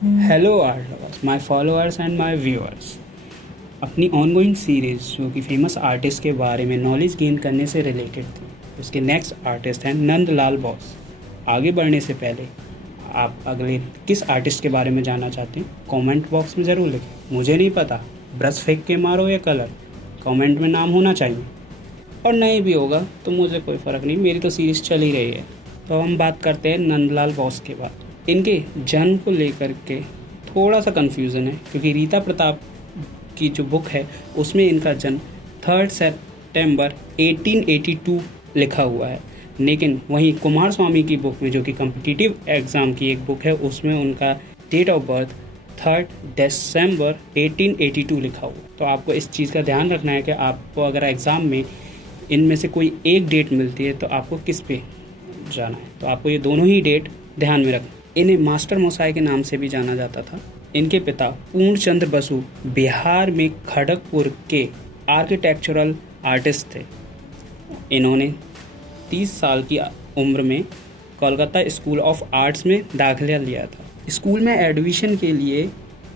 Hello art lovers, my followers and my viewers. अपनी ongoing series जो कि famous artist के बारे में नॉलेज गेन करने से रिलेटेड थी, उसके नेक्स्ट आर्टिस्ट हैं नंदलाल बॉस। आगे बढ़ने से पहले आप अगले किस आर्टिस्ट के बारे में जानना चाहते हैं कमेंट बॉक्स में ज़रूर लिखें। मुझे नहीं पता, ब्रश फेंक के मारो या कलर, कमेंट में नाम होना चाहिए। और नहीं भी होगा तो मुझे कोई फ़र्क नहीं, मेरी तो सीरीज़ चल ही रही है। तो हम बात करते हैं नंदलाल बॉस के बाद। इनके जन्म को लेकर के थोड़ा सा कन्फ्यूज़न है, क्योंकि रीता प्रताप की जो बुक है उसमें इनका जन्म 3 सितंबर 1882 लिखा हुआ है। लेकिन वहीं कुमार स्वामी की बुक में, जो कि कम्पिटिटिव एग्ज़ाम की एक बुक है, उसमें उनका डेट ऑफ बर्थ 3 दिसंबर 1882 लिखा हुआ है। तो आपको इस चीज़ का ध्यान रखना है कि आपको अगर एग्ज़ाम में इनमें से कोई एक डेट मिलती है तो आपको किस पे जाना है। तो आपको ये दोनों ही डेट ध्यान में रखना। इन्हें मास्टर मोसाई के नाम से भी जाना जाता था। इनके पिता पूर्णचंद्र बसु बिहार में खड़गपुर के आर्किटेक्चरल आर्टिस्ट थे। इन्होंने 30 साल की उम्र में कोलकाता स्कूल ऑफ आर्ट्स में दाखिला लिया था। स्कूल में एडमिशन के लिए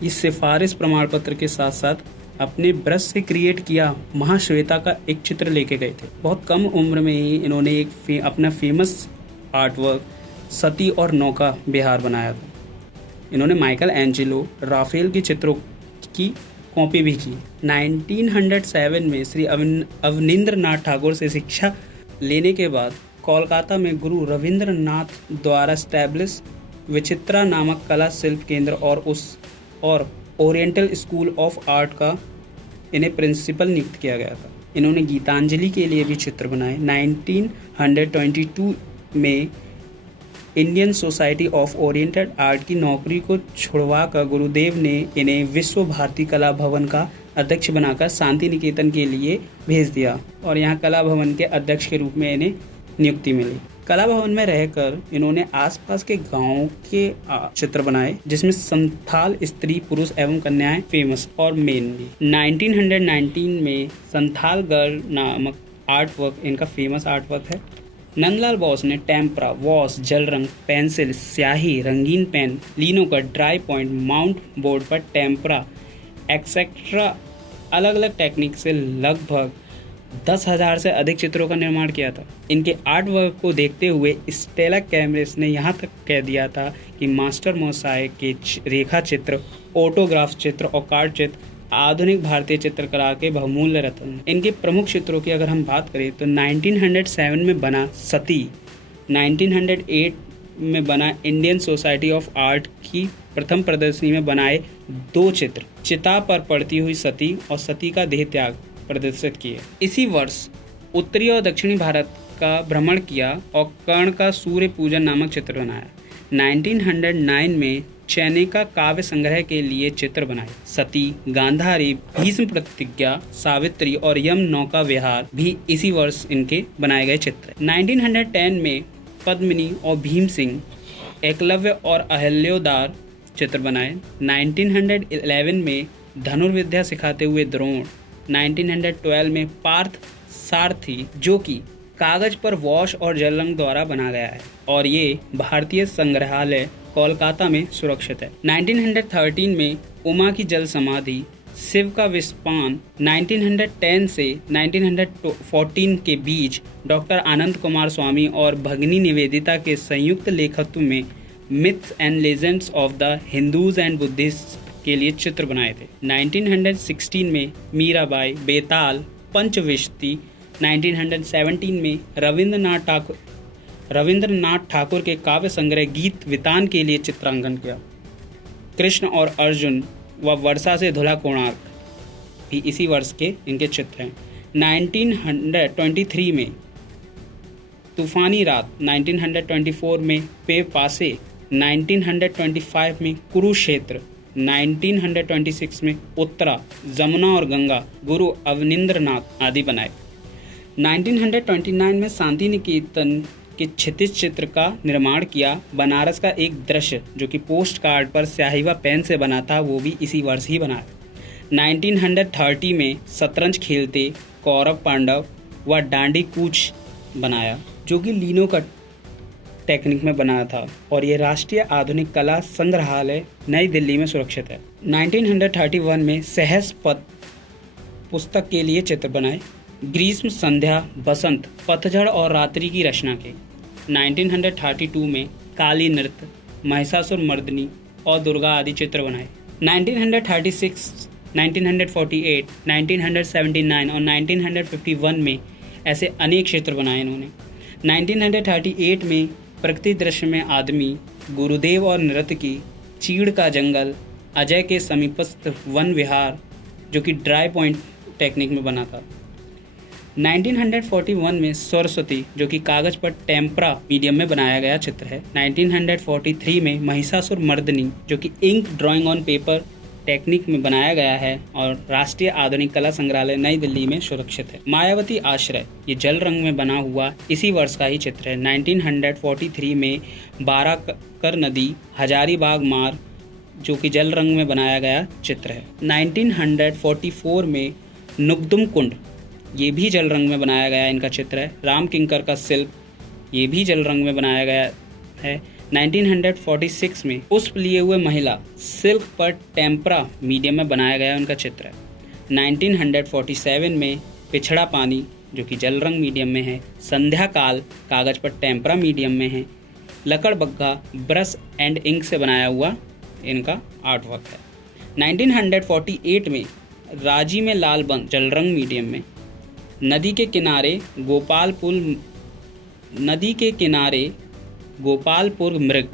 इस सिफारिश प्रमाण पत्र के साथ साथ अपने ब्रश से क्रिएट किया महाश्वेता का एक चित्र लेके गए थे। बहुत कम उम्र में ही इन्होंने अपना फेमस आर्ट वर्क सती और नौका बिहार बनाया था। इन्होंने माइकल एंजेलो राफेल के चित्रों की कॉपी भी की। 1907 में श्री अवनींद्र नाथ ठाकुर से शिक्षा लेने के बाद कोलकाता में गुरु रविंद्रनाथ द्वारा स्टैब्लिश विचित्रा नामक कला शिल्प केंद्र और ओरिएंटल स्कूल ऑफ आर्ट का इन्हें प्रिंसिपल नियुक्त किया गया था। इन्होंने गीतांजलि के लिए भी चित्र बनाए। 1922 में Indian society of oriental art की नौकरी को छुड़वाकर गुरुदेव ने इन्हें विश्व भारती कला भवन का अध्यक्ष बनाकर शांति निकेतन के लिए भेज दिया और यहाँ कला भवन के अध्यक्ष के रूप में इन्हें नियुक्ति मिली। कला भवन में रहकर इन्होंने आसपास के गांवों के चित्र बनाए, जिसमें संथाल स्त्री पुरुष एवं कन्याएं फेमस और मेन भी। 1919 में संथाल गर्ल नामक आर्ट वर्क इनका फेमस आर्ट वर्क है। नंदलाल बॉस ने टेम्परा, वॉश, जल रंग, पेंसिल, स्याही, रंगीन पेन, लिनो का ड्राई पॉइंट, माउंट बोर्ड पर टेम्परा एक्सेट्रा अलग अलग टेक्निक से लगभग 10,000 से अधिक चित्रों का निर्माण किया था। इनके आर्ट वर्क को देखते हुए स्टेला कैमरेस ने यहाँ तक कह दिया था कि मास्टर मोसाई के रेखा चित्र, ऑटोग्राफ चित्र और कार्ड चित्र आधुनिक भारतीय चित्रकला के बहुमूल्य रत्न। इनके प्रमुख चित्रों की अगर हम बात करें तो 1907 में बना सती, 1908 में बना इंडियन सोसाइटी ऑफ आर्ट की प्रथम प्रदर्शनी में बनाए 2 चित्र, चिता पर पड़ती हुई सती और सती का देह त्याग, प्रदर्शित किए। इसी वर्ष उत्तरी और दक्षिणी भारत का भ्रमण किया और कर्ण का सूर्य पूजन नामक चित्र बनाया। 1909 में चैनिका काव्य संग्रह के लिए चित्र बनाए। सती, गांधारी, भीष्म प्रतिज्ञा, सावित्री और यम नौका विहार भी इसी वर्ष इनके बनाए गए चित्र। 1910 में पद्मिनी और भीम सिंह, एकलव्य और अहल्योदार चित्र बनाए। 1911 में धनुर्विद्या सिखाते हुए द्रोण। 1912 में पार्थ सारथी, जो कि कागज पर वॉश और जल रंग द्वारा बना गया है और ये भारतीय संग्रहालय कोलकाता में सुरक्षित है। 1913 में उमा की जल समाधि, शिव का विस्पान। 1910 से 1914 के बीच डॉक्टर आनंद कुमार स्वामी और भगिनी निवेदिता के संयुक्त लेखत्व में myths and legends of the Hindus and Buddhist के लिए चित्र बनाए थे। 1916 में मीराबाई, बेताल, पंचविंशति। 1917 में रविंद्रनाथ ठाकुर के काव्य संग्रह गीत वितान के लिए चित्रांकन किया। कृष्ण और अर्जुन व वर्षा से धुला कोणार्क भी इसी वर्ष के इनके चित्र हैं। 1923 में तूफानी रात, 1924 में पे पासे, 1925 में कुरुक्षेत्र, 1926 में उत्तरा, जमुना और गंगा, गुरु अवनींद्रनाथ आदि बनाए। 1929 में शांति निकेतन के क्षितिज चित्र का निर्माण किया। बनारस का एक दृश्य जो कि पोस्ट कार्ड पर स्याही व पेन से बना था, वो भी इसी वर्ष ही बना। 1930 में शतरंज खेलते कौरव पांडव व डांडी कूच बनाया, जो कि लीनो का टेक्निक में बना था और ये राष्ट्रीय आधुनिक कला संग्रहालय नई दिल्ली में सुरक्षित है। 1931 में सहस पद पुस्तक के लिए चित्र बनाए। ग्रीष्म, संध्या, बसंत, पतझड़ और रात्रि की रचना के। 1932 में काली नृत्य, महिषासुर मर्दिनी और दुर्गा आदि चित्र बनाए। 1936, 1948, 1979 और 1951 में ऐसे अनेक चित्र बनाए इन्होंने। 1938 में प्रकृति दृश्य में आदमी, गुरुदेव और नृत्य की, चीड़ का जंगल, अजय के समीपस्थ वन विहार जो कि ड्राई पॉइंट टेक्निक में बना था। 1941 में सरस्वती जो कि कागज पर टेम्परा मीडियम में बनाया गया चित्र है। 1943 में महिषासुर मर्दिनी जो कि ink drawing on paper technique में बनाया गया है और राष्ट्रीय आधुनिक कला संग्रहालय नई दिल्ली में सुरक्षित है। मायावती आश्रय, ये जल रंग में बना हुआ इसी वर्ष का ही चित्र है। 1943 में बाराकर नदी, हजारीबाग मार्ग जो कि जल रंग में बनाया गया चित्र है। 1944 में नुकदुम कुंड, ये भी जल रंग में बनाया गया इनका चित्र है। राम किंकर का शिल्प, ये भी जल रंग में बनाया गया है। 1946 में पुष्प लिए हुए महिला, सिल्क पर टेम्परा मीडियम में बनाया गया उनका चित्र है। 1947 में पिछड़ा पानी जो कि जल रंग मीडियम में है। संध्या काल कागज पर टेम्परा मीडियम में है। लकड़बग्गा ब्रश एंड इंक से बनाया हुआ इनका आर्ट वर्क है। 1948 में राजी में लाल बंद जल रंग मीडियम में। नदी के किनारे गोपालपुर मृग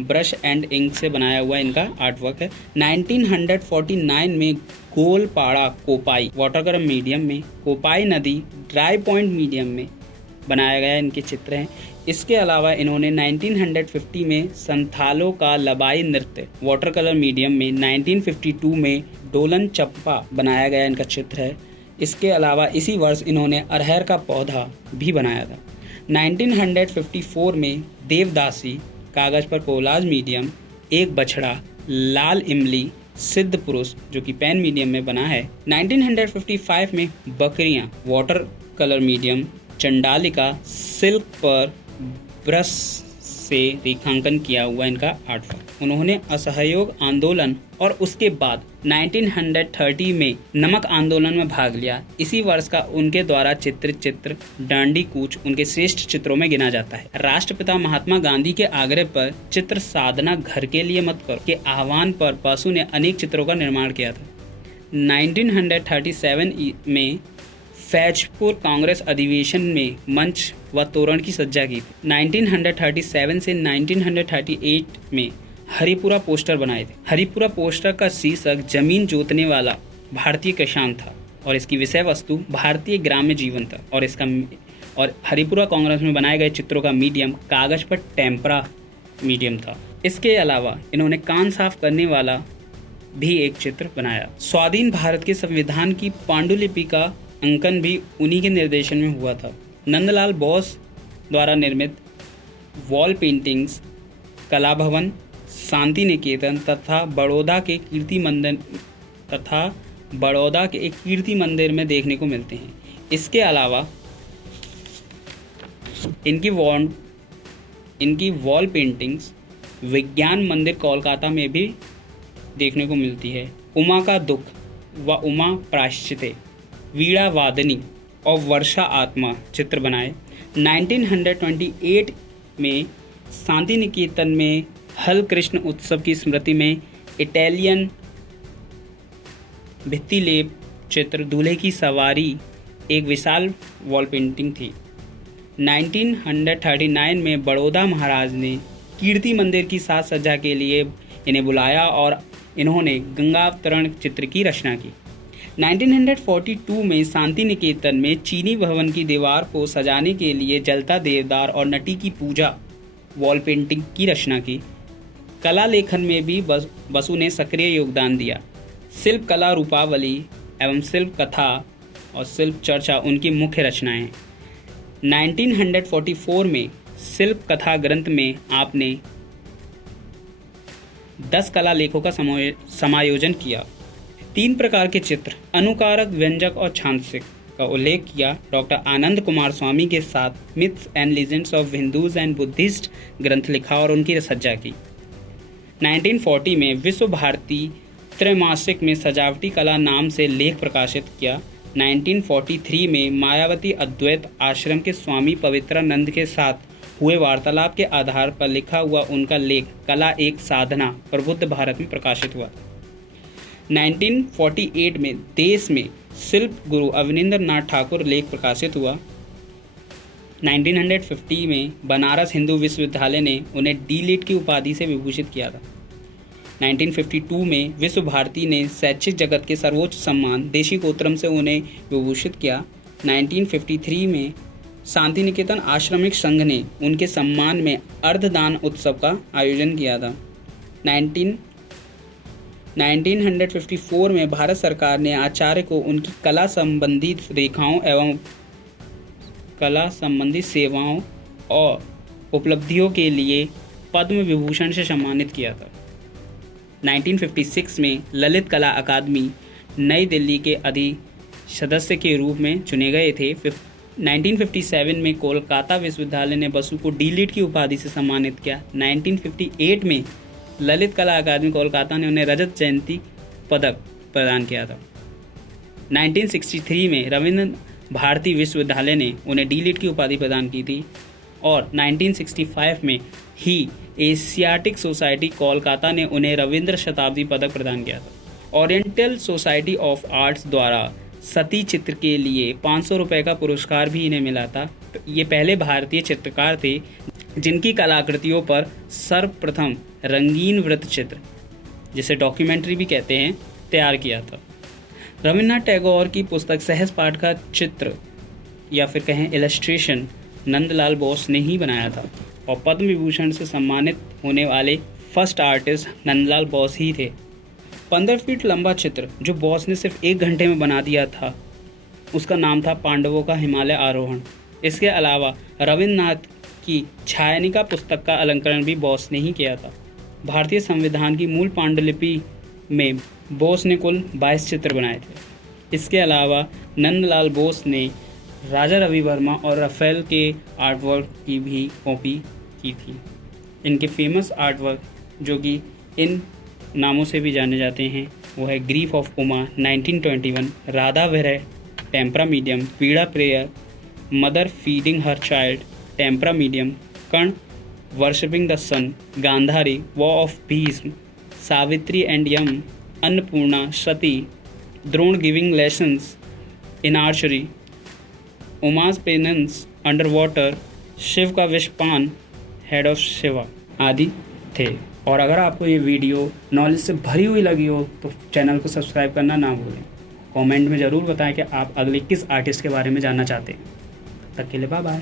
ब्रश एंड इंक से बनाया हुआ इनका आर्ट वर्क है। 1949 में गोलपाड़ा कोपाई वाटर कलर मीडियम में, कोपाई नदी ड्राई पॉइंट मीडियम में बनाया गया इनके चित्र हैं। इसके अलावा इन्होंने 1950 में संथालों का लबाई नृत्य वाटर कलर मीडियम में, 1952 में डोलन चप्पा बनाया गया इनका चित्र है। इसके अलावा इसी वर्ष इन्होंने अरहर का पौधा भी बनाया था। 1954 में देवदासी कागज पर कोलाज मीडियम, एक बछड़ा, लाल इमली, सिद्ध पुरुष जो कि पेन मीडियम में बना है। 1955 में बकरियां water colour medium, Chandalika silk पर ब्रश से रेखांकन किया हुआ इनका आर्ट वर्क। उन्होंने असहयोग आंदोलन और उसके बाद 1930 में नमक आंदोलन में भाग लिया। इसी वर्ष का उनके द्वारा चित्रित चित्र डांडी कूच उनके श्रेष्ठ चित्रों में गिना जाता है। राष्ट्रपिता महात्मा गांधी के आग्रह पर चित्र साधना घर के लिए मत करो के आह्वान पर बासु ने अनेक चित्रों का निर्माण किया था। 1937 में फैजपुर कांग्रेस अधिवेशन में मंच व तोरण की सज्जा की थी। 1937 से 1938 में हरिपुरा पोस्टर बनाए थे। हरिपुरा पोस्टर का शीर्षक जमीन जोतने वाला भारतीय किसान था और इसकी विषय वस्तु भारतीय ग्राम्य जीवन था और हरिपुरा कांग्रेस में बनाए गए चित्रों का मीडियम कागज पर टेम्परा मीडियम था। इसके अलावा इन्होंने कान साफ करने वाला भी एक चित्र बनाया। स्वाधीन भारत के संविधान की पांडुलिपि का अंकन भी उन्हीं के निर्देशन में हुआ था। नंदलाल बोस द्वारा निर्मित वॉल पेंटिंग्स कला भवन, शांति निकेतन तथा बड़ौदा के एक कीर्ति मंदिर में देखने को मिलते हैं। इसके अलावा इनकी वॉल पेंटिंग्स विज्ञान मंदिर कोलकाता में भी देखने को मिलती है। उमा का दुख व उमा प्रायश्चिते, वीणा वादनी और वर्षा आत्मा चित्र बनाए। 1928 में शांति निकेतन में हल कृष्ण उत्सव की स्मृति में इटालियन भित्तिलेप चित्र दूल्हे की सवारी एक विशाल वॉल पेंटिंग थी। 1939 में बड़ौदा महाराज ने कीर्ति मंदिर की साज सज्जा के लिए इन्हें बुलाया और इन्होंने गंगा अवतरण चित्र की रचना की। 1942 में शांति निकेतन में चीनी भवन की दीवार को सजाने के लिए जलता देवदार और नटी की पूजा वॉल पेंटिंग की रचना की। कला लेखन में भी बसु ने सक्रिय योगदान दिया। शिल्प कला रूपावली एवं शिल्प कथा और शिल्प चर्चा उनकी मुख्य रचनाएं। 1944 में शिल्प कथा ग्रंथ में आपने 10 कला लेखों का समायोजन किया। 3 प्रकार के चित्र, अनुकारक, व्यंजक और छांदसिक। का उल्लेख किया। डॉक्टर आनंद कुमार स्वामी के साथ myths and legends of Hindus and Buddhist ग्रंथ लिखा और उनकी सज्जा की। 1940 में विश्व भारती त्रैमासिक में सजावटी कला नाम से लेख प्रकाशित किया। 1943 में मायावती अद्वैत आश्रम के स्वामी पवित्रानंद के साथ हुए वार्तालाप के आधार पर लिखा हुआ उनका लेख कला एक साधना प्रबुद्ध भारत में प्रकाशित हुआ। 1948 में देश में शिल्प गुरु अवनींद्र नाथ ठाकुर लेख प्रकाशित हुआ। 1950 में बनारस हिंदू विश्वविद्यालय ने उन्हें डी.लिट की उपाधि से विभूषित किया था। 1952 में विश्व भारती ने शैक्षिक जगत के सर्वोच्च सम्मान देशिकोत्तरम से उन्हें विभूषित किया। 1953 में शांति निकेतन आश्रमिक संघ ने उनके सम्मान में अर्धदान उत्सव का आयोजन किया था। 1954 में भारत सरकार ने आचार्य को उनकी कला संबंधी रेखाओं एवं कला संबंधी सेवाओं और उपलब्धियों के लिए पद्म विभूषण से सम्मानित किया था। 1956 में ललित कला अकादमी नई दिल्ली के सदस्य के रूप में चुने गए थे। 1957 में कोलकाता विश्वविद्यालय ने बसु को डी.लिट की उपाधि से सम्मानित किया। 1958 में ललित कला अकादमी कोलकाता ने उन्हें रजत जयंती पदक प्रदान किया था। 1963 में रविंद्र भारती विश्वविद्यालय ने उन्हें डी.लिट की उपाधि प्रदान की थी और 1965 में ही एशियाटिक सोसाइटी कोलकाता ने उन्हें रविंद्र शताब्दी पदक प्रदान किया था। ओरिएंटल सोसाइटी ऑफ आर्ट्स द्वारा सती चित्र के लिए 500 रुपये का पुरस्कार भी इन्हें मिला था। ये पहले भारतीय चित्रकार थे जिनकी कलाकृतियों पर सर्वप्रथम रंगीन वृत्त चित्र, जिसे डॉक्यूमेंट्री भी कहते हैं, तैयार किया था। रविन्द्रनाथ टैगोर की पुस्तक सहज पाठ का चित्र या फिर कहें इलस्ट्रेशन नंदलाल बोस ने ही बनाया था और पद्म विभूषण से सम्मानित होने वाले फर्स्ट आर्टिस्ट नंदलाल बोस ही थे। 15 फीट लंबा चित्र जो बॉस ने सिर्फ 1 घंटे में बना दिया था, उसका नाम था पांडवों का हिमालय आरोहण। इसके अलावा रविन्द्रनाथ की छायानिका पुस्तक का अलंकरण भी बॉस ने ही किया था। भारतीय संविधान की मूल पांडुलिपि में बोस ने कुल 22 चित्र बनाए थे। इसके अलावा नंदलाल बोस ने राजा रवि वर्मा और राफेल के आर्टवर्क की भी कॉपी की थी। इनके फेमस आर्टवर्क जो कि इन नामों से भी जाने जाते हैं वो है grief of Uma 1921, Radha Virah tempera medium, पीड़ा prayer, mother feeding her child tempera medium, Karna worshipping the sun, Gandhari war of Bhishma, Savitri and Yama, Annapurna, Sati, Drona giving lessons in archery, Uma's penance under water, Shiva का विषपान, हेड ऑफ शिवा आदि थे। और अगर आपको ये वीडियो नॉलेज से भरी हुई लगी हो तो चैनल को सब्सक्राइब करना ना भूलें। कमेंट में ज़रूर बताएं कि आप अगले किस आर्टिस्ट के बारे में जानना चाहते हैं। तब तक के लिए बाय बाय।